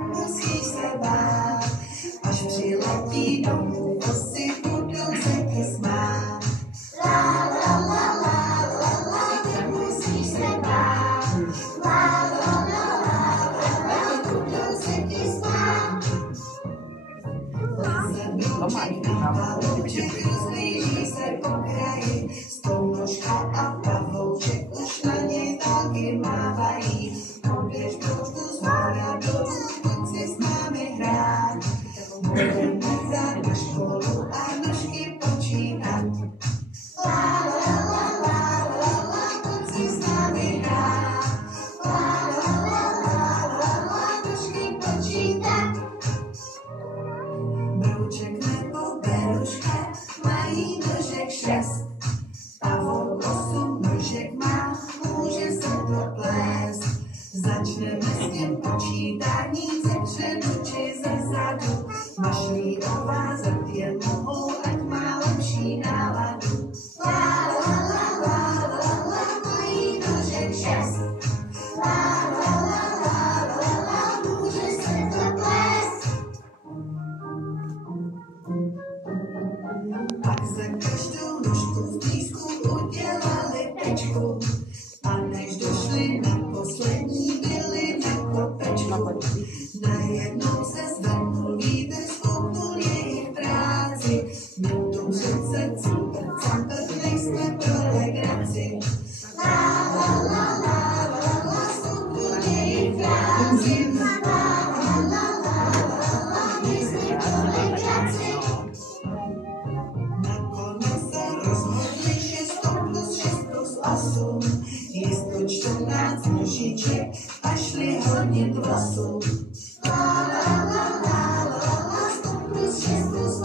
Musíš se bát, až přiletí domů, to si budou řeky smát. La la la la la la, musíš se bát. La la la la la la, budou řeky smát. Leze do na palouček, rozlíží se po kraji, Stounožka a Pavlouček už na něj taky mávají. Poběž trošku z hora dolů, pojď si s námi hrát. Budeme hrát na školu a nožky počítat. La la la la la la, pojď si s námi hrát. La la la la la la, nožky počítat. Brouček nebo Beruška mají nožek 6. Pavol 8 nožek má, může se to plést. Začneme s tím počítání ze předu či ze zadu. Mašlí ovázat je mohou, ať má lepší náladu. La la la la la la, mají nožek 6. La la la la la la, může se to plést. Pak za každou nožku v písku udělali tečku. A než došli na poslední, byli na kopečku. Najednou se zvednul vítr, spoutnul jejich práci. Měl to přece campert, nejsme pro legraci. La la la la la la, spoutnul jejich práci. La la la la la la, nejsme pro legraci. Nakonec se rozhodli 6 plus 6 plus 8. Je 114 nožiček a šli hodit vlasů. La la la la la la, 100 plus 6 plus 8.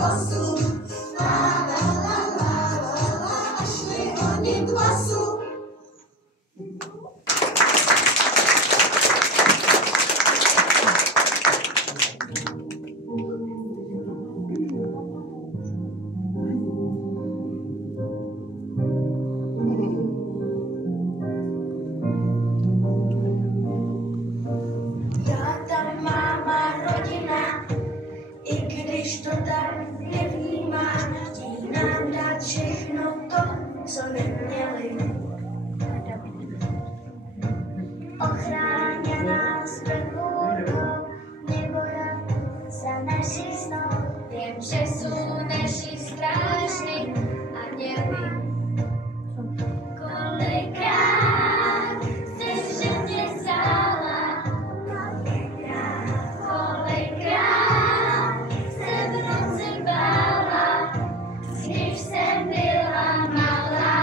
La la la la la la, a šli hodit vlasů. Co neměli. Ochráně nás pekůrko, nebo jak za naši snov. Viem, že sú naši strážni anjeli. Kolikrát chceš, že mne zála, kolikrát jsem v noci bála, když jsem byla malá.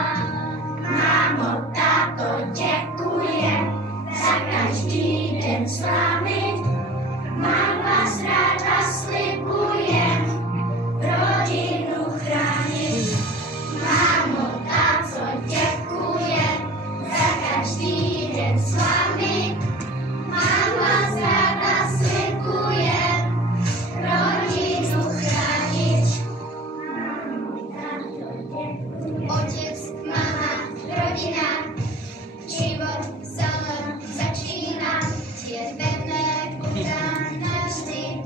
Mámo, táto, děkujem za každý den s vámi. Mám vás rád a slibujem rodinu chránit. Mámo, táto, děkujem za každý den s vámi. Mám vás rád a slibujem rodinu chránit. Otec, mama, rodina, život sa len začína, tie pevné budá navždy.